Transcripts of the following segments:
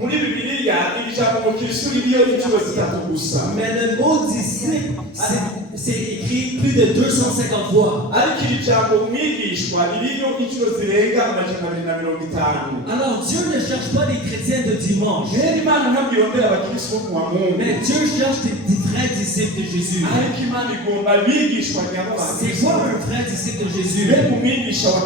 muri Bibiliya iri jambo Kristo ririyo inshuro zitatu gusa. Mais le mot disciple, c'est écrit plus de 250 fois. Ariko iri jambo mwigishwa ririyo inshuro zirenga 250. Alors Dieu ne cherche pas des chrétiens de dimanche. Rero Imana ntabwo irondera abakristo bo kuwa Mungu. Mais Dieu cherche des vrais disciples de Jésus. Ariko Imana igomba abigishwa nyabo ba C'est Kristo. quoi un vrai disciple de Jésus? Mbega umwigisha wa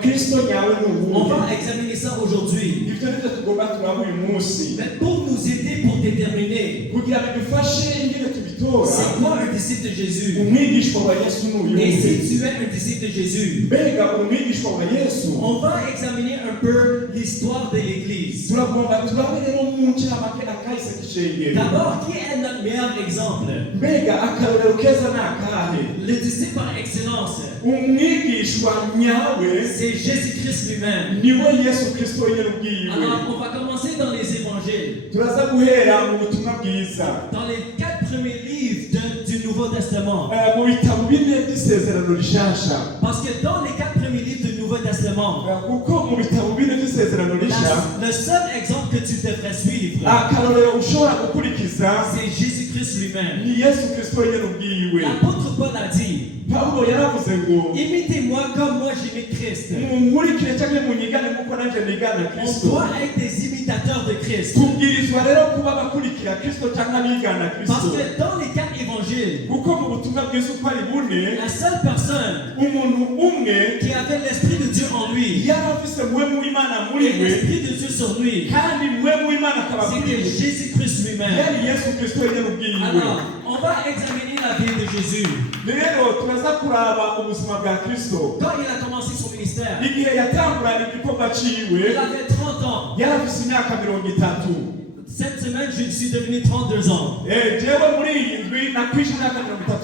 Kristo nyawe ni On uwuhe? va examiner ça aujourd'hui. Ibyo nibyo tugomba turaba uyu munsi. Mais pour nous aider, pour déterminer, Kugira ngo bidufashe ingene tubitora. c'est quoi un disciple de Jésus? Umwigishwa wa Yesu ni uyu. Et si tu es un disciple de Jésus, Mbega umwigishwa wa Yesu. on va examiner un peu l'histoire de l'Église. Turagomba turabe rero mu ncamake akahise k'ishengero. D'abord, qui est notre meilleur exemple? Mbega akarorero keza ni akahe? Le disciple par excellence, Umwigishwa nyawe c'est Jésus-Christ lui-même. niwe Yesu Kristo wenyine ubwiwe. Alors, on va commencer dans les évangiles. Turaza guhera mu butumwa bwiza. Dans les 4 premiers livres du Nouveau Testament. Mu bitabo bine by'isezerano rishasha. Parce que dans les 4 premiers livres du Nouveau Testament, Kuko mu bitabo bine by'isezerano rishya le seul exemple que tu devrais suivre, akarorero ushobora gukurikiza c'est Jésus-Christ lui-même. ni Yesu Kristo wenyine ubwiwe. L'apôtre Paul a dit, Pawulo yaravuze ngo imitez-moi comme moi j'imite Christ. munkurikire cyangwa munyigane nk'uko nanjye nigana On Kristo. doit être des imitateurs de Christ. Tubwirizwa rero kuba abakurikira Kristo cyangwa abigana Parce Kristo. que dans les 4 évangiles, Kuko mu butumwa bwiza uko ari bune la seule personne umuntu umwe qui avait l'Esprit de Dieu en lui, yari afise muhemu w'Imana muri et we l'Esprit de Dieu sur lui, kandi muhemu w'Imana akaba kuri c'était we. Jésus-Christ lui-même. Yari Yesu Kristo wenyine ubwiwe. Alors, on va examiner la vie de Jésus. Rero turaza kuraba ubuzima bwa Kristo. Quand il a commencé son ministère, Igihe yatangurana igikorwa ciwe il avait 30 ans. yari afise imyaka 30. Cette semaine, je suis devenu 32 ans. Jewe muri iyi ndwi nakwishe imyaka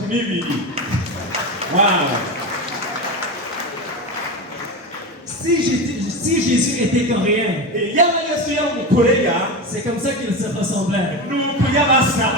32. Wow. Si Jésus était coréen, Yaba Yesu yari umukoreya c'est comme ça qu'il se ressemblait. nuko yabasa.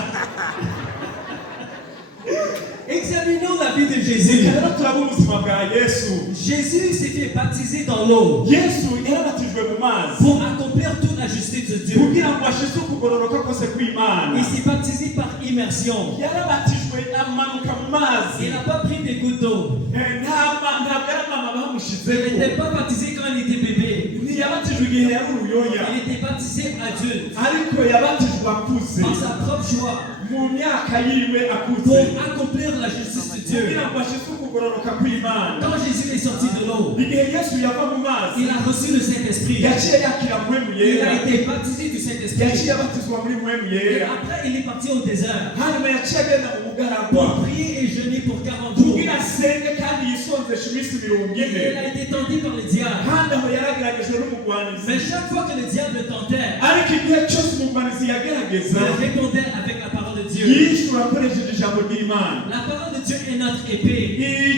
Examinons la vie de Jésus. Rero turaba ubuzima bwa Yesu. Jésus s'est fait baptiser dans l'eau Yesu yarabatijwe mu mazi pour accomplir toute la justice de Dieu. kugira ngo ashitse ukugororoka kose kw'Imana. Il s'est baptisé par immersion. Yarabatijwe amanuka mu mazi. Il n'a pas pris des gouttes d'eau. Ntabwo ari mama Il bamushizeko. n'était pas baptisé quand il était bébé. Ntiyabatijwe igihe yari uruyoya. Il était baptisé adulte Ariko yabatijwe akuze par sa propre joie mu myaka yiwe akuze pour accomplir la justice de Dieu. kugira ngo ashitse ukugororoka kw'Imana. Quand Jésus est sorti de l'eau, Igihe Yesu yava mu mazi il a reçu le Saint-Esprit. yaciye yakira muhemu Il yera. a été baptisé du Saint-Esprit. Yaciye abatizwa muri muhemu Et yera. après, il est parti au désert Hanyuma yaciye agenda mu bugaragwa pour prier et jeûner pour 40 jours. kugira asenge kandi yisonzeshe iminsi 40. Et il a été tenté par le diable. Kandi aho yarageragejwe n'umugwanizi. Mais chaque fois que le diable le tentait, Ariko igihe cyose umugwanizi yagerageza il répondait avec la parole de Dieu. yishura akoresheje ijambo ry'Imana. La parole de Dieu est notre épée.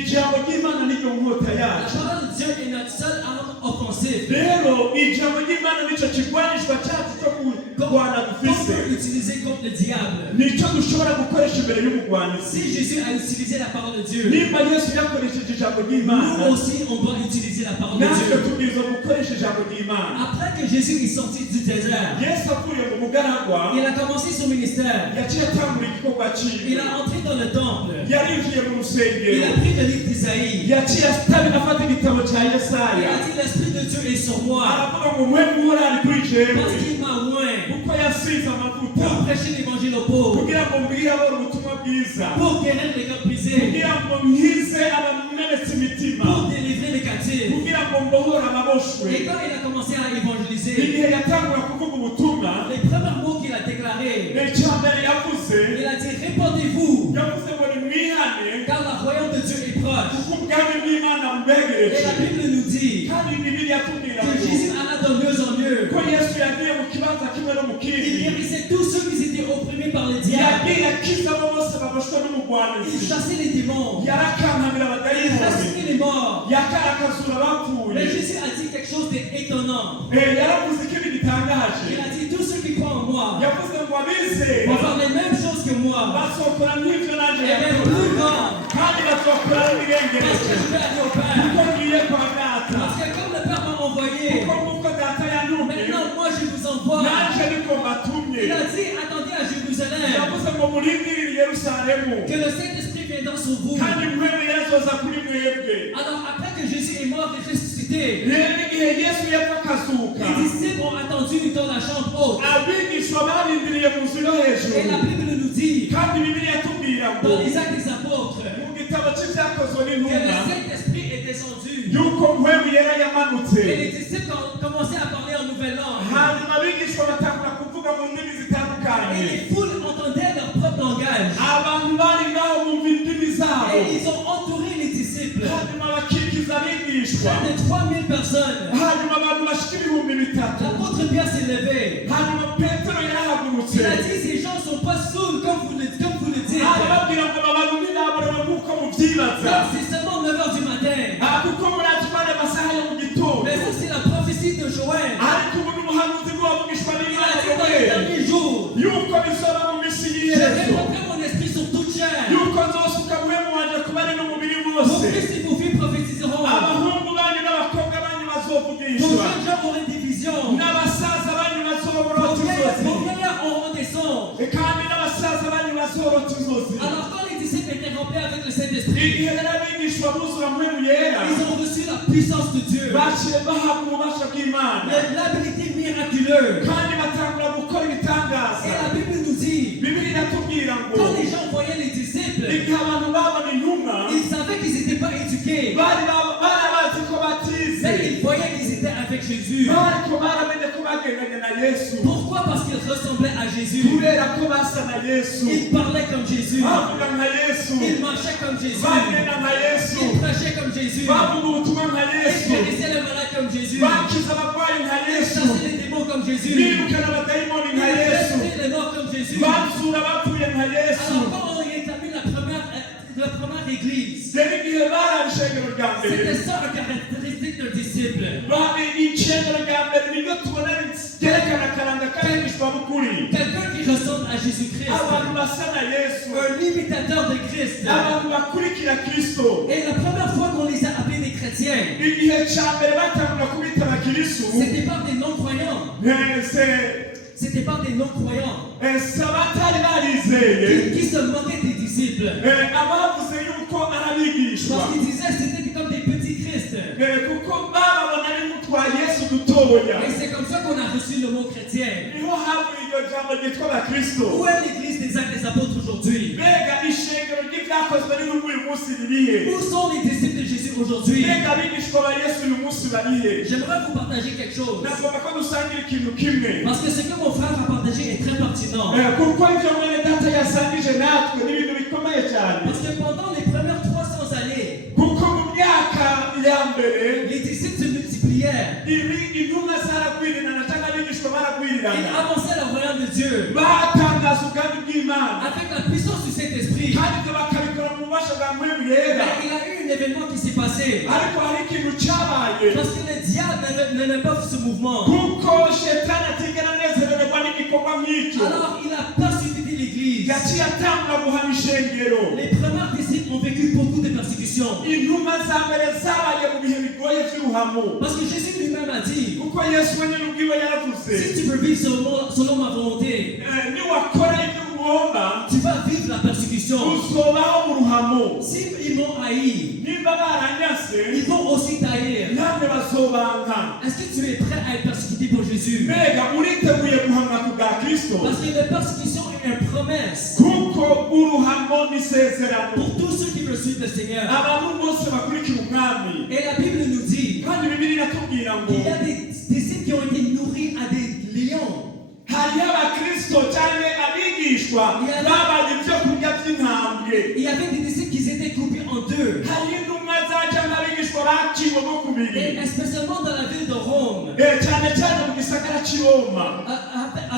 Ijambo ry'Imana niryo nkota La yacu. parole de Dieu est notre seule arme offensive. Rero ijambo ry'Imana nicyo kigwanishwa cyacu cyo kurwana Qu'on dufise. peut utiliser contre le diable. Nicyo dushobora gukoresha imbere y'umugwanizi. Si Jésus a utilisé la parole de Dieu, Nimba Yesu yakoresheje ijambo nous ry'Imana, aussi on doit utiliser la parole de natwe Dieu. tubwirizwa gukoresha ijambo ry'Imana. Après que Jésus est sorti du désert, Yesu avuye mu bugaragwa il a commencé son ministère. yaciye atangura igikorwa Il ciwe. a entré dans le temple. Yarinjiye mu Il rusengero. a pris le livre d'Isaïe. Yaciye afata igitabo cya Il Yesaya. a dit l'Esprit de Dieu est sur moi Aravuga ngo muhemu uhora ari kuri jewe parce qu'il m'a oint kuko yasize amavuta pour prêcher l'évangile aux pauvres, kugira ngo mbwire abona ubutumwa bwiza, pour guérir les cœurs brisés, kugira ngo mwize abamenetse imitima, pour délivrer les captifs. kugira ngo mbohore ababoshwe. Et quand il a commencé à évangéliser, Igihe yatangura kuvuga ubutumwa, les premiers mots qu'il a déclarés, icya mbere yavuze il a dit répandez-vous yavuze ngo nimwihane car la royaume de Dieu est proche. kuko ubwami bw'Imana Et bubegereje. la Bible nous dit Kandi Bibiliya atubwira que ngo Jésus alla de mieux en mieux. ko Yesu yagiye mu kibanza kimwe no mu Il kindi, guérissait tous ceux qui étaient opprimés par le diable. yagiye akiza abo bose baboshwe Il n'umugwanizi, chassait les démons. yarakankamira Il abadayimoni, ressuscitait les morts. yakarakazura abapfuye. Mais Jésus a dit quelque chose d'étonnant. Yaravuze ikintu gitangaje. Il a dit tous ceux qui croient en moi Yavuze ngo abizera vont faire les mêmes choses que moi. bazokora n'ibyo nanjye Et même yakora, plus grand. kandi bazokora Parce que n'ibirengereje je vais aller au Père. kuko ngiye kwa data, Parce que comme le Père m'a envoyé, kuko nk'uko data yantumye maintenant moi je vous envoie. nanjye niko mbatumye Il a dit, attendez à Jérusalem, yavuze ngo murindirire i Yerusalemu que le Saint-Esprit viendra sur vous. kandi mpwemu yazoza kuri mwebwe. Alors après que Jésus est mort et ressuscité, rero igihe Yesu yapfa akazuka les disciples ont attendu dans la chambre haute. abigishwa barindiriye mu nzu yo Et hejuru la Bible nous dit, kandi Bibiliya yatubwira ngo dans les Actes des Apôtres, mu gitabo cy'ibyakozwe que le n'intumwa Saint-Esprit est descendu. yuko mpwemu yera yamanutse Et les disciples ont commencé à parler en nouvelle langue. hanyuma abigishwa batangura kuvuga mu ndimi Et zitandukanye les foules entendaient leur propre langage. abantu bari ngaho bumva indimi zabo Et ils ont entouré les disciples. hanyuma bakikiza abigishwa Près de 3000 personnes. hanyuma abantu bashika ibihumbi bitatu L'apôtre Pierre s'est levé. hanyuma petero yarahagurutse Il a dit, ces gens ne sont pas saouls comme vous le dites. arababwira ngo abantu ntibaborewe nk'uko mubyibaza Ça, c'est seulement 9h du matin. kuko murazi ko ari amasaha yo mu gitondo Mais ça, c'est la prophétie de Joël. ariko ubu n'ubuhanuzi bw'abavugishwa Il n'Imana a dit dans les yowe derniers jours, yuko bizoba mu minsi je y'iherezo répandrai mon esprit sur toute chair. yuko nzosuka mpwemu wanje ku bari n'umubiri Vos wose fils et vos filles prophétiseront. abahungu banyu n'abakobwa banyu Vos bazovugishwa jeunes gens auront des visions. n'abasaza banyu bazorota Vos inzozi vieillards auront des songes. kandi n'abasaza banyu bazorota inzozi Alors quand les disciples étaient remplis avec le Saint-Esprit, igihe rero abigishwa buzura mpwemu yera ils ont reçu la puissance de Dieu, baciye bahabwa ububasha bw'Imana l'habilité miraculeuse. kandi batangura gukora Et ibitangaza la Bible nous dit, Bibiliya iratubwira ngo quand les gens voyaient les disciples, igihe abantu babona intumwa ils savaient qu'ils n'étaient pas éduqués, bari bazi ko batize mais ils voyaient qu'ils étaient avec Jésus. bariko baramenye ko bagendanye na Yesu Pourquoi? Parce qu'ils ressemblaient à Jésus. kubera ko basa na Yesu Ils parlaient comme Jésus. bavuga nka Yesu Ils marchaient comme Jésus. bagenda nka Yesu Ils prêchaient comme Jésus. bavuga ubutumwa nka Ils Yesu guérissaient les malades comme Jésus. bakiza abarwayi nka Ils Yesu chassaient les démons comme Jésus. birukana abadayimoni Ils nka Yesu ressuscitaient les morts comme Jésus. bazura abapfuye nka Yesu Alors quand on établit la première église, rero igihe bari ishengero rya mbere c'était ça la caractéristique d'un disciple. bari ishengero rya mbere nibyo tubona ryerekana akaranga k'abigishwa b'ukuri Quelqu'un qui ressemble à Jésus-Christ. abantu basa na Yesu Un imitateur de Christ. abantu bakurikira Kristo Et la première fois qu'on les a appelés des chrétiens, igihe cya mbere batangura kubita abakirisitu c'était pas des non-croyants. C'était pas des non-croyants abatari barizeye qui se moquaient des disciples. abavuze yuko ari abigishwa Parce qu'ils disaient que c'était comme des petits Christ. kuko bababona ari nk'utwa Yesu dutoya Et c'est comme ça qu'on a reçu le mot chrétien. niho havuye iryo jambo ryitwa abakristo Où est l'église des actes des apôtres aujourd'hui? mbega ishengero ry'ibyakozwe n'intumwa uyu munsi ririhe Où sont les disciples de Jésus aujourd'hui? mbega abigishwa ba Yesu uyu munsi barihe J'aimerais vous partager quelque chose. nagomba ko dusangira ikintu kimwe Parce que ce que mon frère a partagé est très pertinent. kuko ibyo mwene data yasangije natwe ni ibintu bikomeye cyane Parce que pendant les premières 300 années, kuko mu myaka ya mbere les disciples se multiplièrent. intumwa zaragwirirana cyangwa abigishwa Ils baragwirirana avançaient le royaume de Dieu batangaza ubwami bw'Imana avec la puissance du Saint-Esprit. kandi ibyo bakabikora mu bubasha bwa mpwemu yera Mais il y a eu un événement qui s'est passé. ariko hari ikintu cyabaye Parce que le diable n'aimait pas ce mouvement. kuko shetani atigera anezererwa n'igikorwa nk'icyo Alors il a persécuté l'église. yaciye atangura guhana ishengero Les premiers disciples ont vécu beaucoup de persécutions. intumwa za mbere zabaye mu bihe bigoye by'uruhamo Parce que Jésus lui-même a dit, kuko Yesu wenyine ubwiwe yaravuze si tu veux vivre selon ma volonté, niwakora ibyo ugomba tu vas vivre la persécution. uzobaho mu ruhamo Si ils m'ont haï, nimba baranyase ils vont aussi t'haïr. namwe bazobanka Est-ce que tu es prêt à être persécuté pour Jésus? mbega uriteguye guhamwa ku bwa Kristo Parce que la persécution est une promesse kuko uruhamo n'isezerano pour tous ceux qui veulent suivre le Seigneur. abantu bose bakurikira umwami Et la Bible nous dit kandi Bibiliya iratubwira ngo qu'il y a des disciples qui ont été nourris à des lions. hariyo abakristo cyane abigishwa babaye ibyo kurya by'intambwe Il y avait des disciples qui étaient coupés en deux. hariyo intumwa zajyamo abigishwa baciwe mo kubiri Et spécialement dans la ville de Rome, cyane cyane mu gisagara cy'i Roma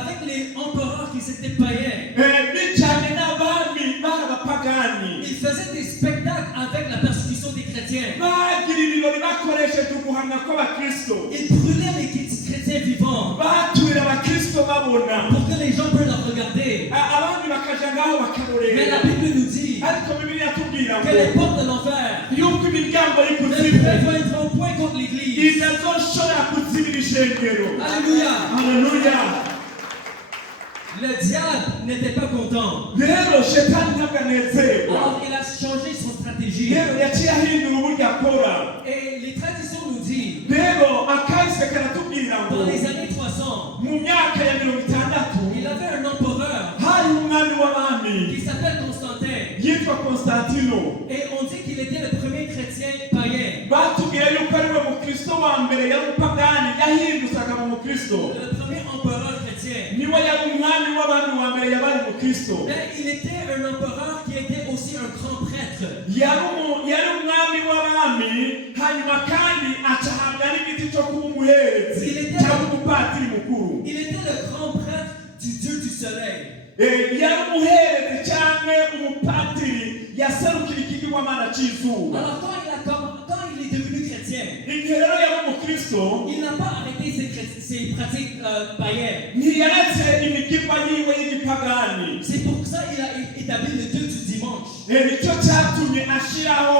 avec les empereurs qui étaient païens. bijyanye n'abami bari abapagani Ils faisaient des spectacles avec la persécution des chrétiens. bagira ibirori bakoresheje uguhamya kw'abakristo Ils brûlaient les chrétiens vivants baturira abakristo babona pour que les gens puissent les regarder. abandi bakaja ngaho Mais la bakarorera Bible nous dit ariko Bibiliya iratubwira que ngo les portes de l'enfer yuko imiryango ne y'ikuzimu prévaudront point contre l'église. itazoshobora kuzibira ishengero Alléluia. haleluya Le diable n'était pas content. rero shetani ntabwo anezerwa Alors il a changé son stratégie. rero yaciye ahindura uburyo akora Et les traditions nous disent, rero akahise karatubwira ngo dans les années 300, mu myaka ya 60 il avait un empereur hari umwami w'abami qui s'appelle Constantin. yitwa Konstantino. Et on dit qu'il était le premier chrétien païen. batubwira yuko ari we mukristo wa mbere yari umupagani yahindusaga mu mukristo. Le premier empereur chrétien. niwe yari umwami w'abami wa mbere yabaye mukristo. Mais il était un empereur qui était aussi un grand prêtre. yari umwami w'abami hanyuma kandi acahabwa n'igiti cyo kuba umuherezi cyangwa umupatiri mukuru. Il était le grand prêtre du Dieu du soleil. yari umuherezi cyangwa umupatiri yaserukira ikigirwamana cy'izuba. Alors quand il est devenu chrétien, igihe rero yari umukristo il n'a pas arrêté ses pratiques païennes. ntiyaretse imigirwa yiwe y'igipagani. C'est pour ça qu'il a établi le Dieu du dimanche. nicyo cyatumye ashyiraho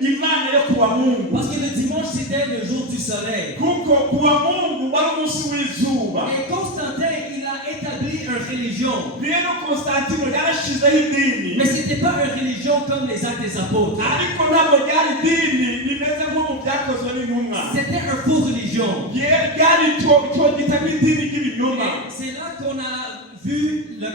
imana yo kuwa mungu. Parce que le dimanche c'était le jour du soleil. kuko kuwa mungu wari umunsi w'izuba. Et Constantin, il a établi une religion. rero Konstantino yarashyizeho idini. Mais c'était pas une religion comme les actes des apôtres. ariko ntabwo ryari idini rimeze nko mu byakozwe n'intumwa. C'était une fausse religion. ryari twogita nk'idini ry'ibinyoma. Et c'est là qu'on a vu le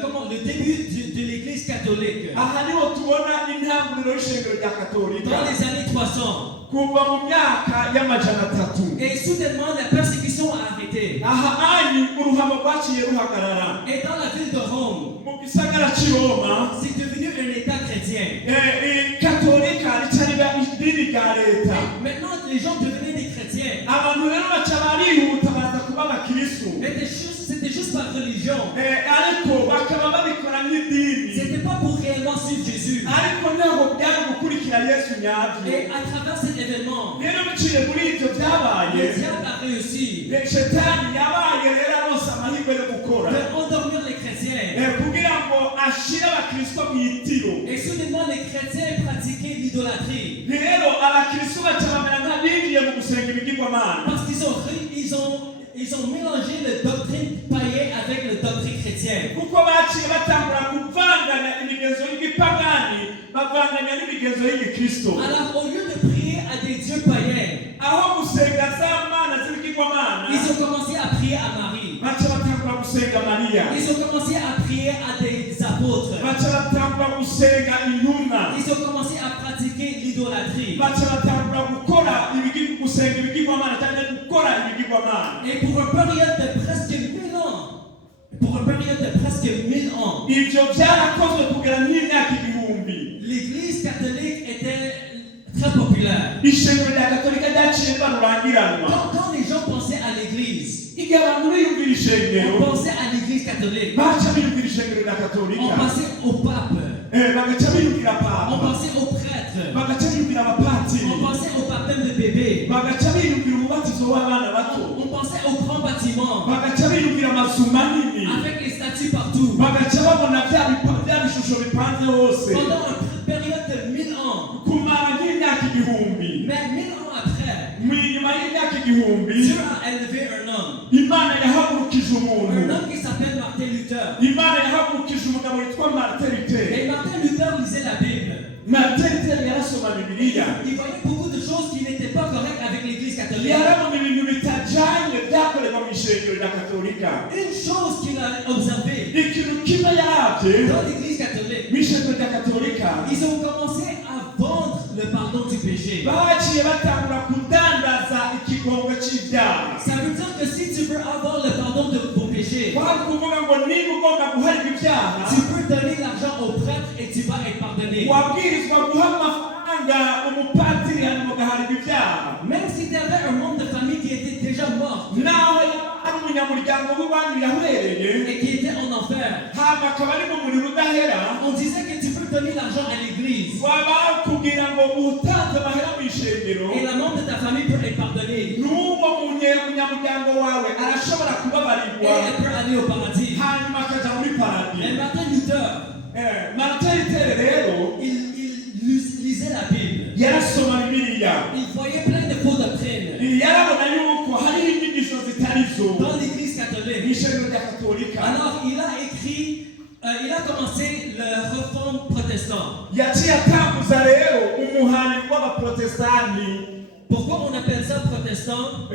début de l'église catholique. aha niho tubona intangiriro y'ishengero rya katolika. Dans les années 300. kuva mu myaka y'amajana 3. Et soudainement, la persécution a arrêté. aha ani uruhamo rwaciye ruhagarara. Et dans la ville de Rome, mu gisagara cy'i Roma c'est devenu un état chrétien. katolika ricyariba idini rya leta. Maintenant, les gens devenaient des chrétiens. abantu rero baca barihuta baza kuba abakristo. C'était juste par religion. ariko bakaba babikora nk'idini. C'était pas pour réellement suivre Jésus. ariko ntabwo byari gukurikira Yesu nyabyo. Et à travers cet événement, rero biciye muri ibyo byabaye le diable a réussi shetani yabaye rero arose amahirwe yo gukora d'endormir les chrétiens. kugira ngo ashyire abakristo mu itiro. Et soudainement, les chrétiens pratiquaient l'idolâtrie. rero abakristo baca bamera nk'abigiye mu gusenga ibigirwamana. Parce qu'ils ont mélangé la doctrine païenne avec la doctrine chrétienne. kuko baciye batangura kuvanganya imigenzo y'igipagani bavanganya n'imigenzo y'igikristo. Alors, au lieu de prier à des dieux païens, aho gusenga za mana z'ibigirwamana ils ont commencé à prier à Marie. baca batangura gusenga Mariya. Ils ont commencé à prier à des apôtres. baca batangura gusenga intumwa. Ils ont commencé à pratiquer l'idolâtrie. baca batangura gukora gusenga ibigirwamana cyangwa gukora ibigirwamana. Et pour une période de presque 1000 ans, ibyo byarakozwe kugera n'imyaka 1000. l'église catholique était très populaire. ishengero rya katolika ryaciye barurangiranwa. Quand les gens pensaient à l'église, igihe abantu biyumvira ishengero on pensait à l'église catholique. baca biyumvira ishengero rya On katolika. pensait au pape. bagaca biyumvira On papa. pensait aux prêtres. bagaca biyumvira abapatiri. On pensait au baptême de bébé. bagaca biyumvira umubatizo w'abana bato. On pensait aux grands bâtiments bagaca biyumvira amazu manini. avec les statues partout. bagaca babona bya bishusho bipanze hose. Pendant une période de 1000 ans. kumara nk'imyaka 1000. Mais 1000 ans après, nyuma y'imyaka 1000 Dieu a élevé un homme. imana yahagurukije Un umuntu. homme qui s'appelle Martin Luther. imana yahagurukije umugabo witwa Martin Luther. Et Martin Luther lisait la Bible. Martin Luther yarasoma bibiliya. Il voyait beaucoup de choses qui n'étaient pas correctes avec l'église catholique. yarabona ibintu bitajyanye byakorerwa mu ishengero rya katolika. Une chose qu'il a observée ikintu kimwe yarabye dans l'église catholique, mu ishengero rya katolika. ils ont commencé à vendre le pardon du péché. baciye batangura kudandaza ikigongo cy'ibyaha. Ça veut dire que si tu veux avoir le pardon de vos péchés, kwari kuvuga ngo niba ugomba guharirwa ibyaha tu peux donner l'argent au prêtre et tu vas être pardonné. wabwirizwa guha amafaranga umupatiri hanyuma ugaharirwa ibyaha. Même si tu avais un membre de famille qui était déjà mort naho ari umunyamuryango w'iwanyu yahereye et qui était en enfer, hama akaba ari mu muriro udahera. on disait que tu peux donner l'argent à l'église waba kugira ngo utanze amahera mu ishengero et la membre de ta famille peut être pardonnée n'uwo munyamuryango wawe arashobora et kubabarirwa elle peut aller au paradis. hanyuma akaja muri Mais paradis. Martin Luther, Martin Luther rero il lisait la Bible. yarasoma bibiliya. Il voyait plein de fausses doctrines yarabona yuko hariho inyigisho zitari zo dans l'église mu catholique. ishengero rya katolika. Alors il a il a commencé la réforme protestante. yaciye atanguza rero umuhari w'abaprotestani. Pourquoi on appelle ça protestant?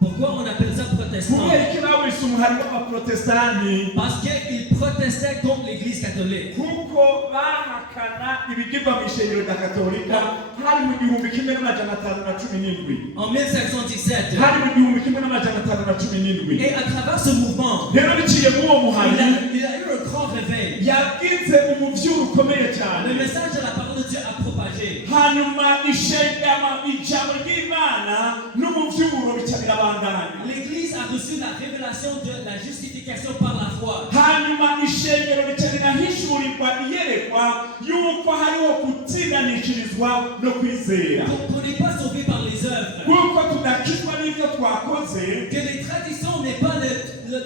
Pourquoi on appelle ça protestant? kubera iki bawise umuhari w'abaprotestani? Parce qu'il protestait contre l'église catholique. kuko bahakana ibigirwa mu ishengero rya katolika hari mu 1517. En 1517. hari mu 1517. Et à travers ce mouvement, rero biciye muri uwo muhari il a eu un grand réveil. yagize umuvyuro ukomeye cyane. Le message de la parole de Dieu a propagé. hanyuma ijambo ry'Imana n'umuvyuro bica birabandanya. L'église a reçu la révélation de la justification par la foi. hanyuma ishengero rica rirahishurirwa iyerekwa yuko hariho gutsindanishirizwa no kwizera, Qu'on n'est pas sauvé par les œuvres. kuko tudakizwa n'ivyo twakoze, Que les traditions n'est pas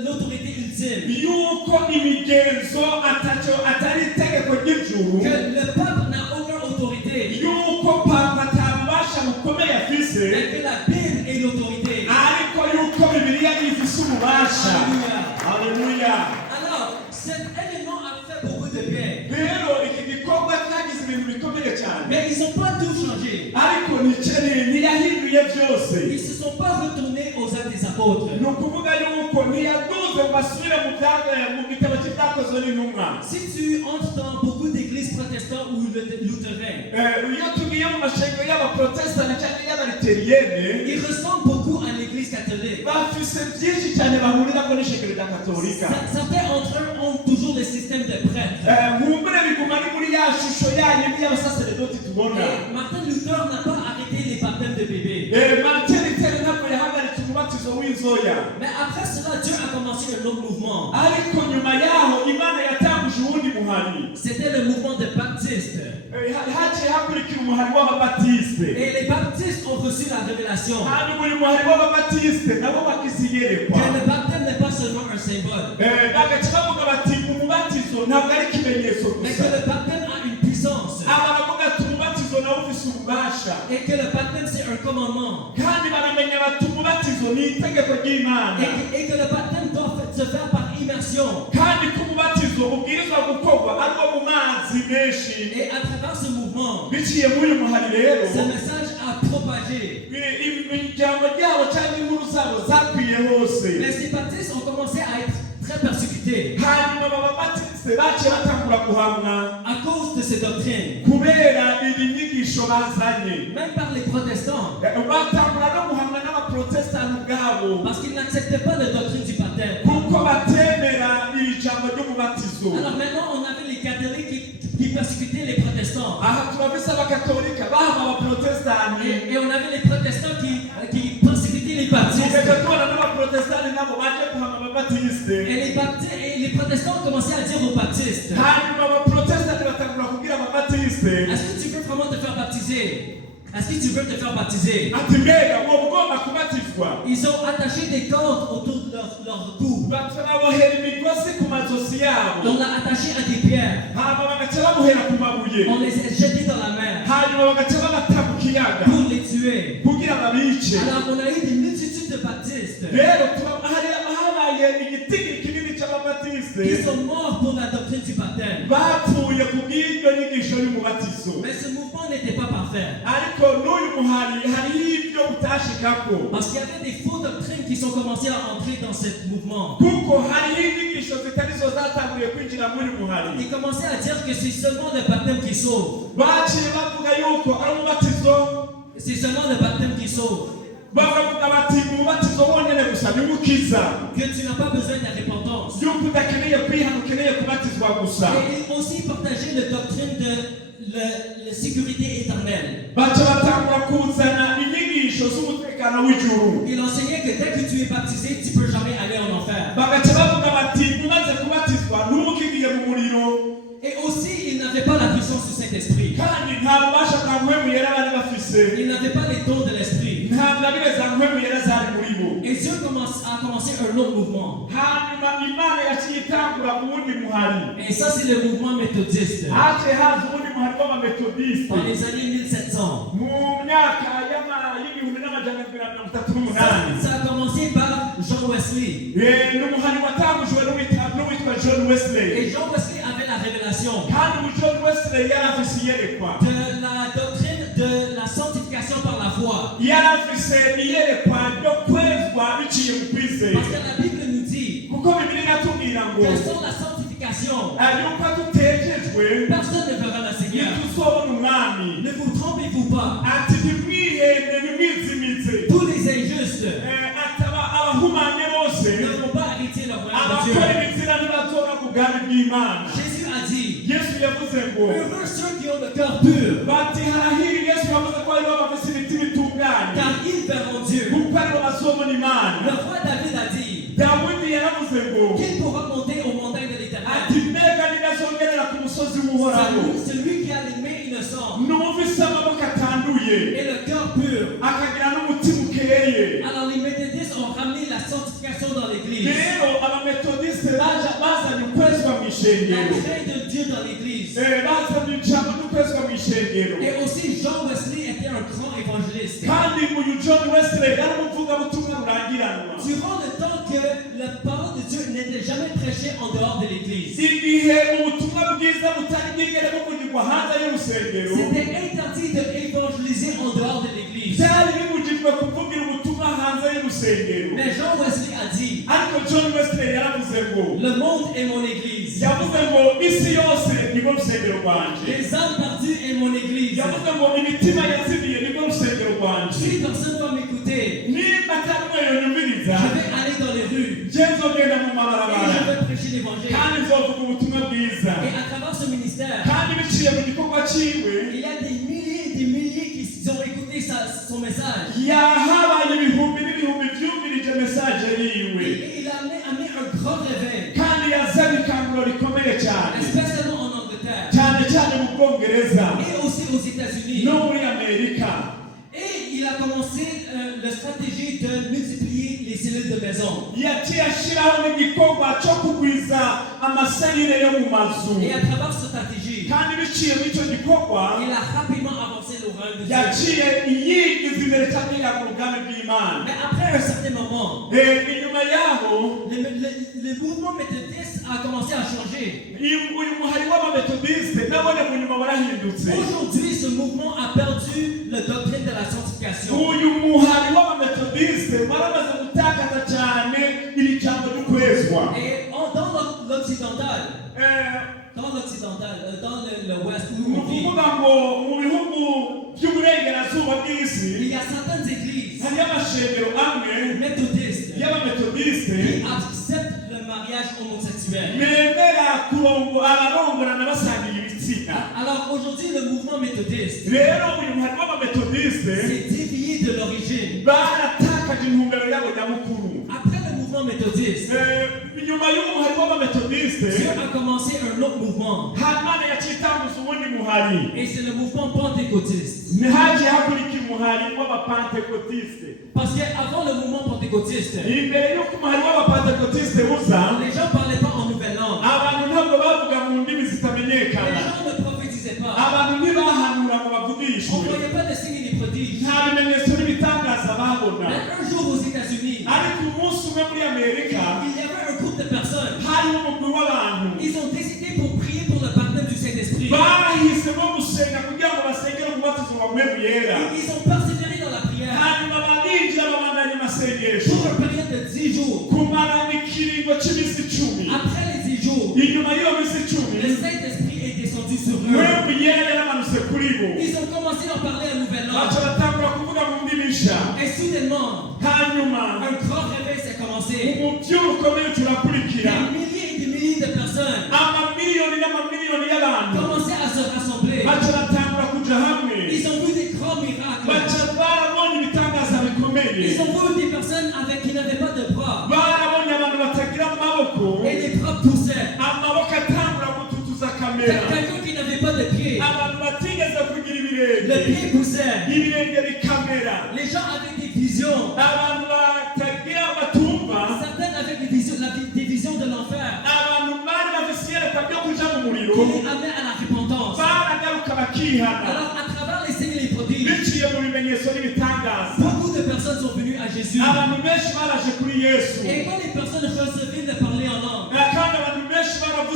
l'autorité ultime. yuko imigenzo atari itegeko ry'ijuru, Que le peuple n'a aucune autorité. yuko papa atabubasha bukomeye afise, Mais que la Bible est l'autorité. ariko yuko bibiliya ifise ububasha. Haleluya. Alors, cet événement a fait beaucoup de bien. rero iki gikorwa cyagize ibintu bikomeye cyane, Mais ils n'ont pas tout changé. ariko ntiyahinduye byose. Ils ne se sont pas retournés aux actes des apôtres. ni ukuvuga yuko ntiyaduze ngo basubire mu gitabo cy'ibyakozwe n'intumwa. Si tu entres dans beaucoup d'églises protestantes ou luthériennes, iyo tugiye mu mashengero y'abaprotestani cyangwa y'abaliteriyene, ils ressemblent beaucoup à l'église catholique. bafise byinshi cyane bahuriraho n'ishengero rya katolika. Certains d'entre eux ont toujours des systèmes de prêtres. nkumbure biguma ari muri ya shusho yanyu y'abasaseredoti tubona. Et Martin Luther n'a pas arrêté les baptêmes de bébés. Martin Luther ntabwo yahagaritse umubatizo w'inzoya. Mais après cela, Dieu a commencé un autre mouvement. ariko nyuma yaho Imana yatanguje uwundi muhari. C'était le mouvement des baptistes. haciye hakurikira umuhari w'ababatiste. Et les baptistes ont reçu la révélation hanyuma uyu muhari w'ababatiste nabo bagize iyerekwa. que le baptême n'est pas seulement un symbole, bagaca bavuga bati umubatizo ntabwo ari ikimenyetso mais gusa, que le baptême a une puissance. baravuga ati umubatizo nawo ufise ububasha, Et que le baptême c'est un commandement. kandi baramenya bati umubatizo ni itegeko ry'Imana, Et que le baptême doit se faire par immersion. kandi ko umubatizo ubwirizwa gukorwa ariko mu mazi menshi. Et à travers ce mouvement, biciye muri uyu muhari rero ce message a propagé. imiryango ryabo cyangwa inkuru zabo zakwiye hose. Mais ces baptistes ont commencé à être très persécutés hanyuma ababatiste baciye batangura guhamwa à cause de ces doctrines, kubera iyi nyigisho bazanye. même par les protestants, batangura no guhamwa n'abaprotestani ubwabo, parce qu'ils n'acceptaient pas la doctrine du baptême. kuko batemera iri jambo ry'umubatizo. Alors maintenant, on avait les catholiques qui persécutaient les protestants. aha turabise abakatolika bahama abaprotestani, Et on avait les protestants qui persécutaient les baptistes. tugahita tubona n'abaprotestani nabo baje guhama ababatiste. Et les protestants ont commencé à dire aux baptistes, hanyuma abaprotestani batangura kubwira ababatiste est-ce que tu veux vraiment te faire baptiser? Est-ce que tu veux te faire baptiser? ati mbega uwo ugomba kubatizwa. Ils ont attaché des cordes autour de leur cou. babohera imigozi ku mazosi yabo, On l'a attaché à des pierres. hanyuma bagaca bamuhera ku mabuye, On les a jetés dans la mer hanyuma bagaca babata mu kiyaga pour les tuer. kugira babice. Alors on a eu des multitudes de baptistes rero habaye igitigiri kinini qui cy'ababatiste sont morts pour la doctrine du baptême. bapfuye ku bw'iryo nyigisho y'umubatizo. Mais ce mouvement n'était pas parfait. ariko n'uyu muhari hariho ibyo utashikako, Parce qu'il y avait des fausses doctrines qui sont commencées à entrer dans ce mouvement. kuko hariho inyigisho zitarizo zatanguye kwinjira muri uyu muhari. Ils commençaient à dire que c'est seulement le baptême qui sauve. baciye bavuga yuko ari umubatizo, C'est seulement le baptême qui sauve. bakavuga bati umubatizo wonyine gusa niwo ukiza, Que tu n'as pas besoin de la repentance. yuko udakeneye kwihana, ukeneye kubatizwa gusa. Et ils ont aussi partagé la doctrine de la sécurité éternelle. baca batangura kuzana inyigisho z'umutekano w'ijuru, Il enseignait que dès que tu es baptisé, tu ne peux jamais aller en enfer. bagaca bavuga bati umaze kubatizwa ntukigiye mu muriro, Et aussi, ils n'avaient pas la puissance du Saint-Esprit. kandi nta bubasha bwa mpwemu yera bari bafise, Ils n'avaient pas les dons de l'Esprit. nta ngabire za mpwemu yera zari muri bo. Et Dieu a commencé un autre mouvement. hanyuma Imana yaciye itangura uwundi muhari. Et ça, c'est le mouvement méthodiste. haciye haza uwundi muhari w'abametodiste Dans les années 1700. mu myaka y'igihumbi n'amajana abiri na mirongo itatu n'umunani. Ça a commencé par John Wesley. n'umuhari watangujwe n'uwitwa John John Wesley. Et Jean Wesley avait la révélation kandi ubu John Wesley yari afise iyerekwa de la doctrine de la sanctification par la foi. yari afise iyerekwa ryo kwezwa biciye mu kwizera Parce que la Bible nous dit kuko Bibiliya iratubwira ngo que sans la sanctification, yuko tutejejwe personne ne verra le Seigneur. ntituzobona umwami Ne vous trompez-vous pas. ati ntimwihende ntimwizimize Tous les injustes ataba abahumanye bose ne vont pas hériter le royaume de abakora Dieu. ibitsina ntibazona ku bwami bw'Imana Jésus a dit, Yesu yavuze ngo heureux ceux qui ont le cœur pur, bati harahiri Yesu yavuze ko aribo bafise imitima itunganye car ils verront Dieu. kuko aribo bazobona Imana Le roi David a dit Dawidi yaravuze ngo qu'il pourra monter aux montagnes de l'Éternel. ati mbega ninazongerera ku musozi w'uhoraho Celui qui a les mains innocentes n'umvise amaboko atanduye et le cœur pur. akagira n'umutima ukeye Alors les méthodistes ont ramené la sanctification dans l'église. rero abametodiste bazanye ukwezwa mu La ishengero crainte de Dieu dans l'église. bazanye ijambo ry'ukwezwa mu ishengero Et aussi Jean Wesley était un grand évangéliste. kandi uyu John Wesley yari umuvugabutumwa rurangiranwa Durant le temps que la parole de Dieu n'était jamais prêchée en dehors de l'église, igihe ubutumwa bwiza butari bwigere buvugirwa hanze y'urusengero c'était interdit d'évangéliser en dehors de l'église. byari bibujijwe kuvugira ubutumwa hanze y'urusengero Mais Jean Wesley a dit, ariko John Wesley yaravuze ngo le monde est mon église. yavuze ngo isi yose nibwo rusengero rwanje Les âmes perdues est mon église. yavuze ngo imitima yazimiye nibwo rusengero rwanje Si personne ne va m'écouter, niba atari mwe yonyumviriza je vais aller dans les rues je nzogenda mu et mabarabara je vais prêcher l'évangile. kandi nzovuga ubutumwa bwiza Et à travers ce ministère, kandi biciye mu gikorwa ciwe il y a des milliers et des milliers qui ont écouté son message. yahabaye ibihumbi n'ibihumbi byumvirije mesaje yiwe Et il a amené un grand réveil, kandi yazanye ikanguro rikomeye cyane spécialement en Angleterre cyane cyane mu bwongereza et aussi aux États-Unis. no muri amerika Et il a commencé la stratégie de multiplier les cellules de maison. yaciye ashyiraho n'igikorwa cyo kugwiza amaserire yo mu mazu Et à travers cette stratégie, kandi biciye muri icyo gikorwa il a rapidement avancé le royaume de Dieu. yaciye yigiza imbere cyane yiga mu bwami bw'Imana Mais après un certain moment, inyuma yaho le mouvement méthodiste a commencé à changer. uyu muhari w'abametodiste nabone mu nyuma warahindutse Aujourd'hui, ce mouvement a perdu la doctrine de la sanctification. uyu muhari w'abametodiste waramaze gutakaza cyane iri jambo ry'ukwezwa Et dans l'occidental, dans l'ouest où ni on vit, ukuvuga ngo mu bihugu by'uburengerazuba bw'isi il y a certaines églises hari amashengero amwe méthodistes y'abametodiste qui acceptent le mariage homosexuel. bemera abarongorana basangiye ibitsina Alors aujourd'hui, le mouvement méthodiste rero uyu muhari w'abametodiste s'est dévié de l'origine. baratakaje intumbero yabo nyamukuru Après le mouvement méthodiste, inyuma y'umuhari w'abametodiste Dieu a commencé un autre mouvement. Imana yacitanguza ubundi muhari Et c'est le mouvement pentecôtiste. ntihagiye hakurikira umuhari w'abapantekotiste Parce qu'avant le mouvement pentecôtiste, imbere y'uko umuhari w'abapantekotiste buza les gens ne parlaient pas en nouvelle langue. abantu ntabwo bavuga mu ndimi Les zitamenyekana gens ne prophétisaient pas. abantu ntibahanura ngo On bavugishwe ne voyait pas de signes et des prodiges. nta bimenyetso n'ibitangaza babona Mais un jour aux États-Unis, ariko umunsi umwe muri amerika il y avait un groupe de personnes. hariho umugwi w'abantu Ils ont décidé pour prier pour le baptême du Saint-Esprit. bahisemo gusenga kugira ngo basengere umubatizo wa mpemu yera Ils ont persévéré dans la prière hanyuma barinjira babandanya amasengesho pour une période de 10 jours. kumara ikiringo cy'iminsi 10 Après les 10 jours, inyuma y'iyo minsi 10 le Saint-Esprit est descendu sur eux. mpemu yera yaramanutse kuri bo Ils ont commencé à parler en nouvelle langue. baca batangura kuvuga mu ndimi nshya Et soudainement, hanyuma un grand réveil s'est commencé. umubyuko ukomeye turakurikira Des milliers et des milliers de personnes amamiliyoni n'amamiliyoni y'abantu commençaient à se rassembler. baca batangura kuja hamwe Ils ont vu des grands miracles. baca barabonye ibitangaza bikomeye Ils ont vu des personnes qui n'avaient pas de bras. barabonye abantu batagira amaboko Et les bras poussaient. amaboko atangura gututuza kamera Quelqu'un qui n'avait pas de pieds. abantu batigeze kugira Le ibirenge pied poussait. ibirenge bikamera Les gens avaient des visions. abantu batagira batumva Certains avaient des visions de l'enfer abantu bari bafise iyerekwa ryo kuja mu muriro qui les amenaient à la repentance. baragaruka bakihana Alors, à travers les signes et les prodiges, biciye mu bimenyetso n'ibitangaza beaucoup de personnes sont venues à Jésus. abantu benshi baraje kuri yesu Et quand les personnes recevaient de parler en langue, kandi abantu benshi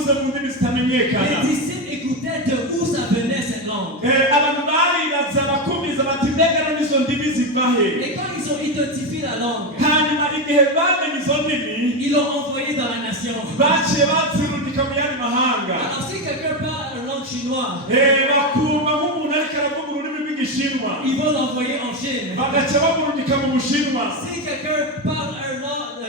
bavuze mu ndimi zitamenyekana. Les disciples écoutaient de où ça venait cette langue. Abantu baribaza bakumviriza bati mbega rero izo ndimi ziva he? Et quand ils ont identifié la langue, Hanyuma igihe bamenye izo ndimi ils l'ont envoyé dans la nation. baciye bazirundika mu yandi mahanga. Alors si quelqu'un parle une langue chinoise, bakumva nk'umuntu ariko aravuga ururimi rw'igishinwa ils vont l'envoyer en Chine. bagaca bamurundika mu bushinwa. Si quelqu'un parle une langue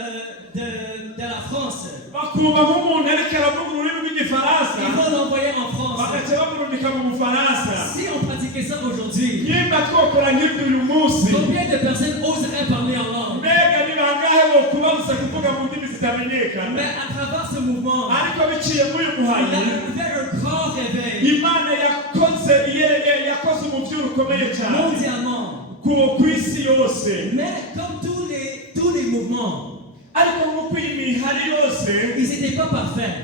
de la France, bakumva nk'umuntu ariko aravuga ururimi rw'igifaransa ils vont l'envoyer en France. bagaca bamurundika mu bufaransa. Si on pratiquait ça aujourd'hui, nimba twokora nk'ibyo uyu munsi, combien de personnes oseraient parler en langue? mbega ni bangahe bokubabuza kuvuga mu ndimi zitamenyekana? Mais à travers ce mouvement, ariko biciye muri uyu il muhanyi a fait un grand réveil imana yakoze umuvyuro ukomeye cyane mondialement. ku isi yose. Mais comme tous les mouvements, ariko nk'uko iyi mihari yose ils n'étaient pas parfaits.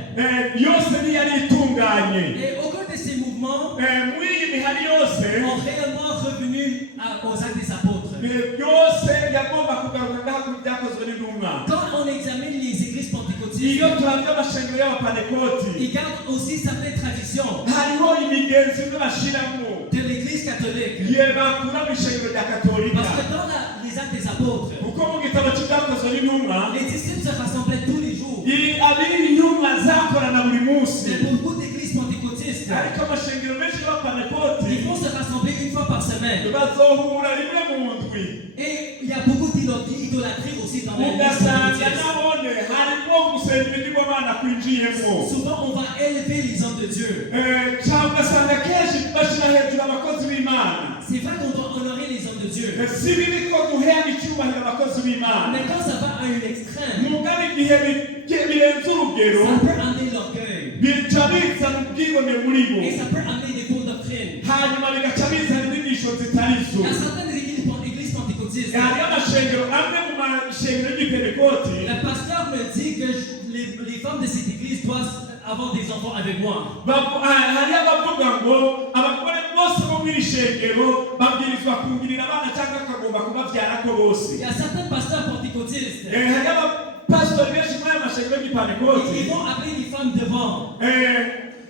yose ntiyari itunganye. Et aucun de ces mouvements muri iyi mihari yose ont réellement revenu aux actes des apôtres. yose yagomba kugaruka ngaha ku byakozwe n'intumwa. Quand on examine les églises pentecôtistes, iyo tuhabwa amashengero y'abapanekoti ils gardent aussi certaines traditions hariho imigenzo imwe bashiramo de l'église catholique. bakura mu ishengero rya katolika. Parce que dans les actes des apôtres, kuko mu gitabo cy'ibyakozwe n'intumwa les disciples se rassemblaient tous les jours. intumwa zakorana buri munsi. Mais beaucoup d'églises pentecôtistes, ariko amashengero menshi y'abapanekoti ils vont se rassembler une fois par semaine. bazohura rimwe mu ndwi. Et il y a beaucoup d'idolâtrie aussi dans l'église ugasanga pentecôtiste. nabone harimo gusenga ibigirwamana kwinjiyemo. Souvent, on va élever les hommes de Dieu. cyangwa ugasanga kenshi bashyira hejuru abakozi b'imana. C'est vrai qu'on doit honorer les hommes de Dieu. si bibi ko duhera icyubahiro abakozi b'imana. Mais quand ça va à un extrême, mugabo igihe birenze urugero ça peut amener l'orgueil. bica bizana ubwibone muri bo. Et ça peut amener des fausses doctrines. hanyuma bigaca bizana inyigisho zitari zo. Il y a certaines églises pentecôtistes. hariyo amashengero amwe mu mashengero y'ipentekoti Le pasteur me dit que les femmes de cette église doivent avoir des enfants avec moi. hariyo abavuga ngo abagore bose bo mu ishengero babwirizwa kungirira abana cyangwa akagomba kubabyarako bose. Il y a certains pasteurs pentecôtistes. hariyo abapasitori benshi muri ayo mashengero y'ipentekoti Ils vont appeler les femmes devant.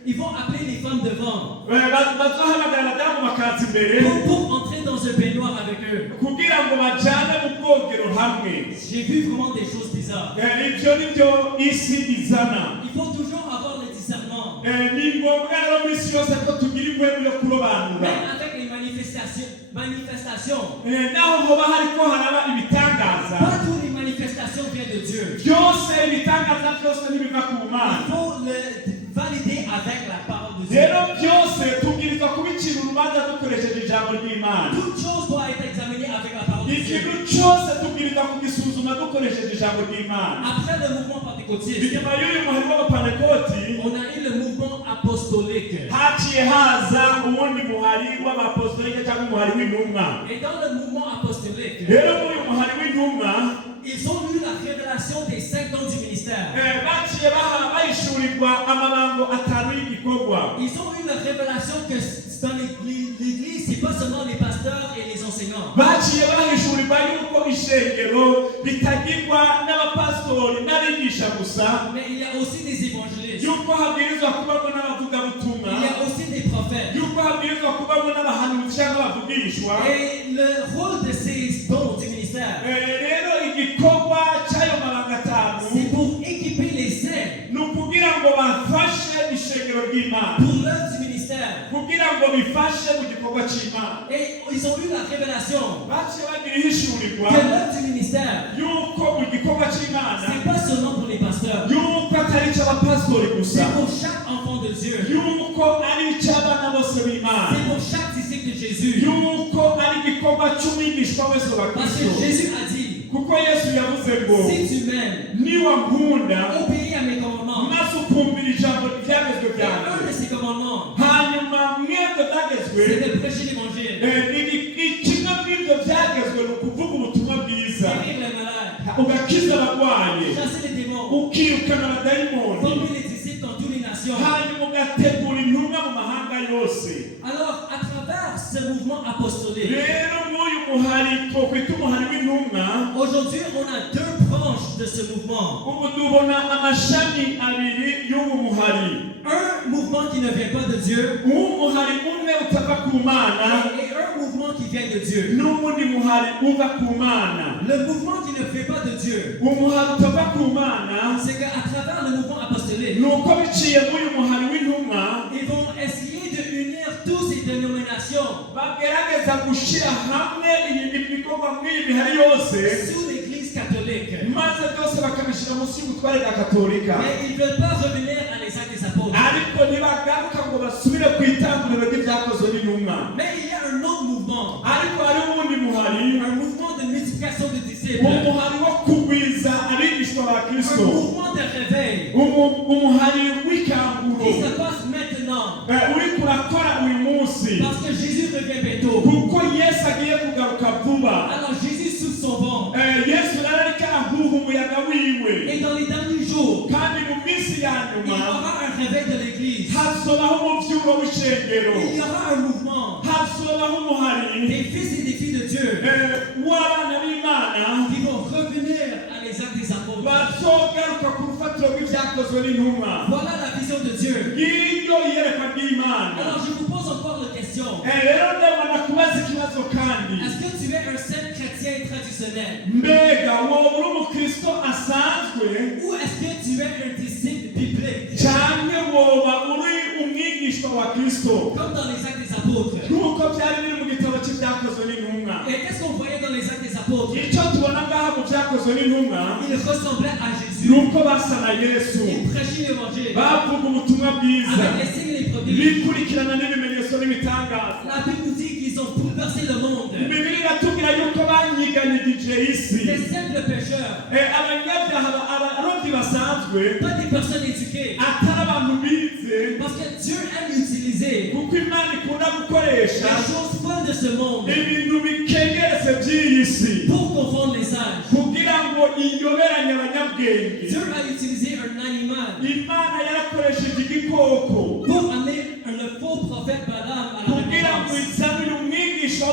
Ils vont appeler les femmes devant bazohamagara abadamu bakaza imbere pour entrer dans un baignoire avec eux. kugira ngo bajane mu bwogero hamwe. J'ai vu vraiment des choses bizarres. ibyo ni byo isi izana. Il faut toujours avoir le discernement. ni ngombwa rero minsi yose ko tugira impwemu yo kurobanura. Même avec les manifestations. naho hoba hariko haraba ibitangaza. Pas toutes les manifestations viennent de Dieu. byose ibitangaza byose ntibiva ku Mana. Il faut le valider avec la parole de Dieu. rero byose tubwirizwa kubicira urubanza dukoresheje ijambo ry'Imana. Toute chose doit être examinée avec la parole de Dieu. ikintu cyose tubwirizwa kugisuzuma dukoresheje ijambo ry'Imana. Après le mouvement pentecôtiste, inyuma y'uyu muhari w'abapanekoti on a eu le mouvement apostolique. haciye haza uwundi muhari w'abapostolike cyangwa umuhari w'intumwa. Et dans le mouvement apostolique, rero muri uyu muhari w'intumwa ils ont eu la révélation des 5 dons du ministère. baciye bahishurirwa amabango atanu y'igikorwa. Ils ont eu la révélation que dans l'église, c'est pas seulement les pasteurs et les enseignants. baciye bahishurirwa yuko ishengero ritagirwa n'abapastori n'abigisha gusa. Mais il y a aussi des évangélistes. yuko habwirizwa kubamo n'abavugabutumwa. Il y a aussi des prophètes. yuko habwirizwa kubamo n'abahanuzi cyangwa abavugishwa. Et le rôle de ces dons du ministère, rero igikorwa cy'ayo mabanga atanu c'est pour équiper les saints ni ukugira ngo bafashe ishengero ry'Imana. pour l'œuvre du ministère. kugira ngo bifashe mu gikorwa cy'Imana. Et ils ont eu la révélation baciye bagira ihishurirwa que l'œuvre du ministère, yuko mu gikorwa cy'Imana c'est pas seulement pour les pasteurs, yuko atari icy'abapasitori gusa. c'est pour chaque enfant de Dieu, yuko ari icy'abana bose b'Imana. c'est pour chaque disciple de Jésus. yuko ari igikorwa cy'umwigishwa wese wa Parce Kristo. que Jésus a dit, kuko Yesu yavuze ngo si tu m'aimes, niwankunda obéis à mes commandements. maze ukumvira ijambo ryagezwe Et un byanjye. de ces commandements, hanyuma mwebwe byagezwe c'est de prêcher l'évangile, kimwe mw'ibyo byagezwe ni ukuvuga ubutumwa bwiza. guérir les malades, ugakiza abarwayi. chasser les démons, ukirukana abadayimoni. former les disciples dans toutes les nations. hanyuma ugategura intumwa mu mahanga yose. Alors, à travers ce mouvement apostolique, rero nk'uyu muhari twokwita umuhari w'intumwa. aujourd'hui, on a 2 branches de ce mouvement. ubu tubona amashami abiri y'ubu muhari. mouvement qui ne vient pas de Dieu umuhari umwe utava ku Mana et un mouvement qui vient de Dieu. n'ubundi muhari uva ku Mana. Le mouvement qui ne vient pas de Dieu, umuhari utava ku Mana c'est qu'à travers le mouvement apostolique, ni uko biciye muri uyu muhari w'intumwa ils vont essayer de unir toutes ces dénominations bagerageza gushyira hamwe ibikorwa nk'ibi bihari yose sous l'Église catholique. maze byose bakabishyira munsi y'ubutware bwa katolika, Mais ils ne veulent pas revenir à les actes des apôtres. ariko ntibagaruka ngo basubire ku itanguriro ry'ibyakozwe n'intumwa. Mais il y a un autre mouvement, ariko hari ubundi muhari, un mouvement de multiplication de disciples, umuhari wo kugwiza abigishwa ba un Kristo, mouvement de réveil umuhari w'ikanguro qui se passe maintenant uri kurakora uyu munsi parce que Jésus revient bientôt. kuko Yesu agiye kugaruka vuba. Alors Jésus souffle son vent Yesu rero ariko arahuha umuyaga wiwe, et dans les derniers jours, kandi mu minsi ya il y nyuma aura un réveil de l'Église. hazobaho umuvyuro w'ishengero, Il y aura un mouvement hazobaho umuhari des fils et des filles de Dieu w'abana b'Imana qui vont revenir à les actes des apôtres. bazogaruka ku rufatiro rw'ibyakozwe n'intumwa. Voilà la vision de Dieu. ngiryo iyerekwa ry'Imana. Alors je vous pose encore la question. rero ndabona kubaza ikibazo kandi, Est-ce que tu es un seul chrétien traditionnel mbega wowe uri umukristo asanzwe ou est-ce que tu es un disciple biblique canke woba uri umwigishwa wa Kristo comme dans les actes des apôtres? nk'uko byari biri mu gitabo cy'ibyakozwe n'intumwa? Et qu'est-ce qu'on voyait dans les actes des apôtres? icyo tubona ngaha mu byakozwe n'intumwa Ils ressemblaient à ni Jésus. uko basa na Yesu, Ils prêchaient l'évangile bavuga ubutumwa bwiza, avec les signes et les prodiges. bikurikirana n'ibimenyetso n'ibitangaza. La Bible nous dit qu'ils ont bouleversé le monde. Bibiliya iratubwira yuko banyiganyigije isi, Des simples pécheurs, abanyabyaha abarobyi basanzwe, pas des personnes éduquées. atari abantu bize, Parce que Dieu aime utiliser kuko Imana ikunda gukoresha les choses folles de ce monde ibintu bikengeretse by'iyi si pour confondre les sages. kugira ngo iyoberanye abanyabwenge. Dieu a utilisé un animal Imana yarakoresheje igikoko pour amener le faux prophète Balaam à la kugira ngo repentance. izanire umwigisha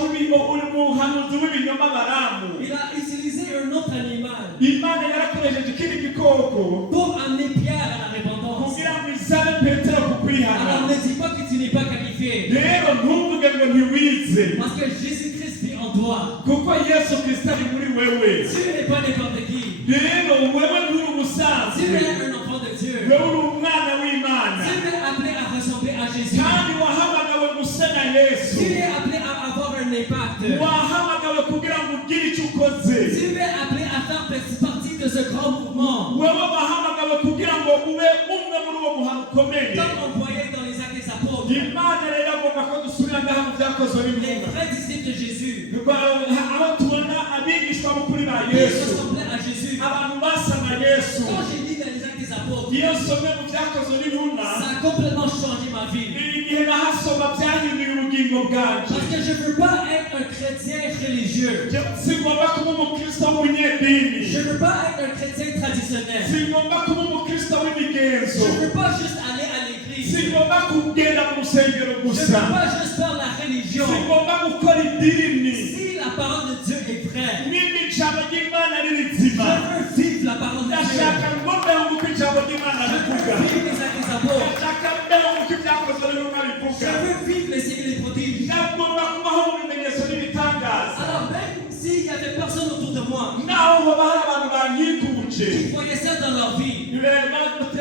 umuhanuzi w'ibinyoma Balamu. Il a utilisé un autre animal Imana yarakoresheje ikindi gikoko pour amener Pierre à la repentance. kugira ngo izane Petero ku kwihana. Alors ne dis pas que tu n'es pas qualifié. rero ntuvuge ngo ntiwize, Parce que Jésus-Christ vit en toi. kuko Yesu Kristo ari muri wewe. Tu n'es pas n'importe qui. rero wewe nturi Tu umusanzwe, es un enfant de Dieu. wewe uri umwana w'Imana, Tu es appelé à ressembler à Jésus. kandi wahamagawe gusa na Yesu, Tu es appelé à avoir un impact. wahamagawe kugira ngo ugire icyo ukoze, Tu es appelé à faire partie de ce grand mouvement. wewe wahamagawe kugira ngo ube umwe muri uwo muhano ukomeye. Comme on voyait dans les actes des apôtres, Imana rero agomba ko dusubira ngaha mu byakozwe les n'intumwa, vrais disciples de Jésus, aho tubona abigishwa b'ukuri ba ils Yesu, ressemblaient à Jésus. abantu basa na Yesu. Quand j'ai lu dans les actes des apôtres, iyo nsomye mu byakozwe n'intumwa, ça a complètement changé ma vie. igihe nahasoma byahinduye ubugingo bwanje. Parce que je ne veux pas être un chrétien religieux. Sigomba kuba umukristo w'umunyedini, Je ne veux pas être un chrétien traditionnel. sigomba kuba umukristo w'imigenzo, Je ne veux pas juste aller à l'église. sigomba kugenda mu rusengero Je ne gusa, veux pas juste faire la religion. sigomba gukora idini. Si la parole de Dieu est vraie, niba ijambo ry'Imana ari je rizima, veux vivre la parole de Dieu. ndashaka ngo mbeho uko ijambo ry'Imana Je rivuga, veux vivre les actes des apôtres. ndashaka mbeho uko ibyakozwe n'intumwa Je bivuga, veux vivre les signes et les prodiges. ndagomba kubaho mu bimenyetso n'ibitangaza. Alors même s'il n'y avait personne autour de moi naho hoba hari abantu bankikuje, qui voyait ça dans leur vie,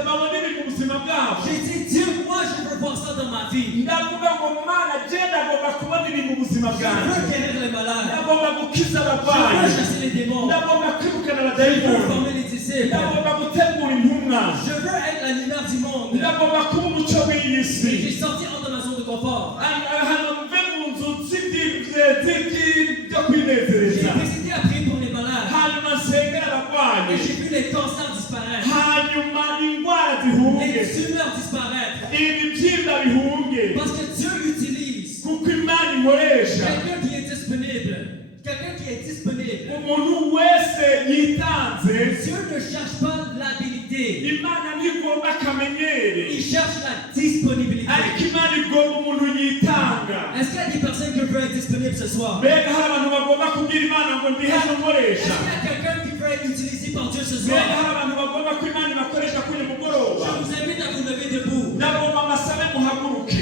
babona ibintu mu buzima bwabo, j'ai dit Dieu, moi je veux voir ça dans ma vie. ndavuga ngo Mana je ndagomba kubona ibintu mu buzima Je bwanjye, veux guérir les malades. ndagomba gukiza Je abarwayi, veux chasser les démons. ndagomba kwirukana Je veux abadayimoni, former les disciples. ndagomba gutegura intumwa, Je veux être la lumière du monde. ndagomba kuba umuco w'iyi Et si. j'ai sorti hors de ma zone de confort. hano mve mu nzu byo J'ai kwinezereza, décidé à prier pour les malades. hanyuma nsengera Et abarwayi, j'ai vu les cancers disparaître. hanyuma indwara zihunge, Les tumeurs disparaître. ibibyimba bihunge, Parce que Dieu utilise kuko Imana ikoresha quelqu'un qui est disponible. Quelqu'un qui est disponible. umuntu wese yitanze. Dieu ne cherche pas l'habilité. Imana ntigomba akamenyere, Il cherche la disponibilité. ariko Imana igomba umuntu yitanga. Est-ce qu'il y a des personnes qui peuvent être disponibles ce soir? mbega hari abantu bagomba kubwira Imana ngo ndi hano Est-ce nkoresha, qu'il y a quelqu'un qui peut être utilisé par Dieu ce soir? mbega hari abantu bagomba ko Imana ibakoresha kuri Je mugoroba. vous invite à vous lever debout. ndagomba amasabe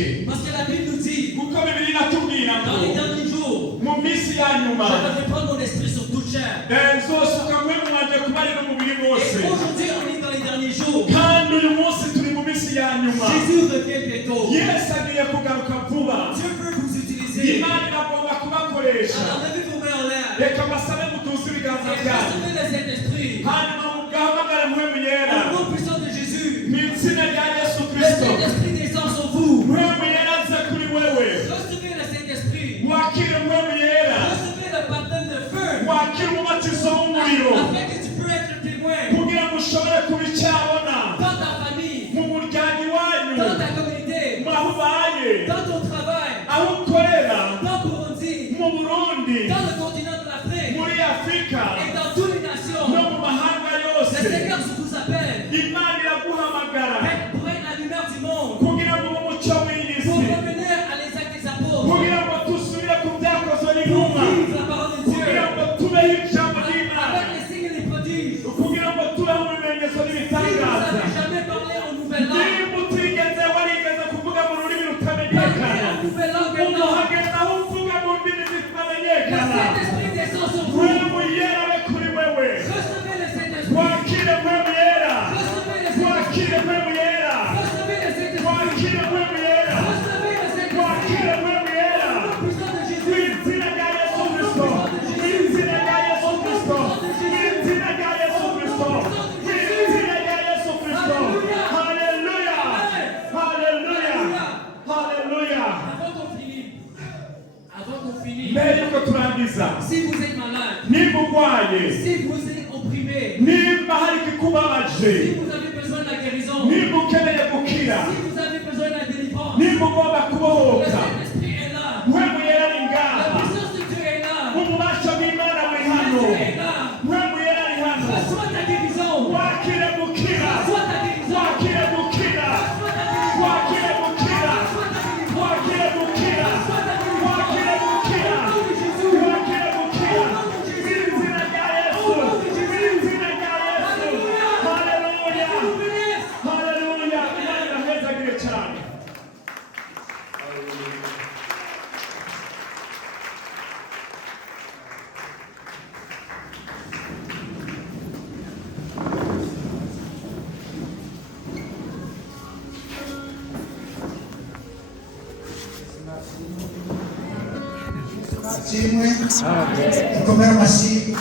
iki? Parce que la Bible nous dit, Kuko Bibiliya iratubwira dans les ngo derniers jours, mu minsi ya je nyuma vais répandre mon esprit sur toute chair. nzosuka mpwemu wanje ku bari n'umubiri Et bose. aujourd'hui, on est dans les derniers jours. Kandi uyu munsi turi mu minsi ya nyuma. Jésus revient bientôt. Yesu agiye kugaruka vuba. Dieu veut vous utiliser. Imana iragomba kubakoresha. Alors levez vos mains en l'air. Reka mbasabe mutuze ibiganza Et byanyu. recevez le Saint-Esprit. Hanyuma mugahamagare mpwemu yera. Au nom puissant de Jésus. Mu izina rya Yesu Le Kristo. Saint-Esprit descend sur vous. Mpwemu yera aze kuri wewe. Recevez le Saint-Esprit. Wakire mpwemu yera. Recevez le baptême de feu. Wakire umubatizo w'umuriro. Afin que tu peux être témoin Kugira ngo ushobore kuba icyabona. dans ta famille, Mu muryango iwanyu. dans ta communauté, Mu aho ubaye. dans ton travail, Aho ukorera. dans Burundi, Mu Burundi. dans le continent de l'Afrique Muri Afurika. et dans toutes les nations. No mu mahanga Le yose. Seigneur vous appelle Imana iraguhamagara. pour être la lumière du monde, Kugira ngo ube umucyo w'iyi pour si. revenir à les actes des apôtres, Kugira ngo dusubire ku byakozwe pour n'intumwa. vivre la parole de Dieu, Kugira ngo tubeho ijambo ry'Imana. avec les signes et les prodiges. Kugira ngo tubeho ibimenyetso Si vous n'ibitangaza. n'avez jamais parlé en nouvelle langue, Niba utigeze warigeze kuvuga mu rurimi parlez rutamenyekana. en nouvelle langue maintenant. Umuhageze aho uvuga mu ndimi Le zitamenyekana. Saint-Esprit descend sur vous. Mpwemu yera abe kuri wewe. Recevez le Saint-Esprit. Wakire mpwemu yera. Recevez le Saint-Esprit. Wakire mpwemu yera. Recevez le Saint-Esprit. Wakire mpwemu yera. Recevez le Saint-Esprit. Wakire mpwemu yera. Au nom puissant de Mu Jésus. izina rya Yesu Kristo. Mu izina rya Yesu Kristo. Mu izina rya Yesu Kristo. Mu izina rya Yesu Kristo. Haleluya. Haleluya. Haleluya. Avant qu'on finisse, Mbere yuko turangiza, si vous êtes malade, niba urwaye, si vous êtes opprimé, niba hari ikikubabaje, si vous avez besoin de la guérison, niba ukeneye gukira, si vous avez besoin de la délivrance, niba ugomba le kubohoka, Saint-Esprit est là. mpwemu yera ari La ngaha. puissance de Dieu est là. Ububasha bw'Imana buri hano. Dieu est là. Mpwemu yera ari hano. Reçois ta guérison. Wakire gukira. Reçois ta guérison. Wakire gukira. Reçois ta guérison. Wakire gukira. Reçois ta guérison. Wakire gukira. Reçois ta guérison. Wakire gukira. Au nom de Jésus. Wakire gukira. Mu izina rya Yesu. Mu izina rya Yesu. Haleluya. Vous bénisse. Haleluya. Imana irahezagire cyane. Kimwe, komera amashyi.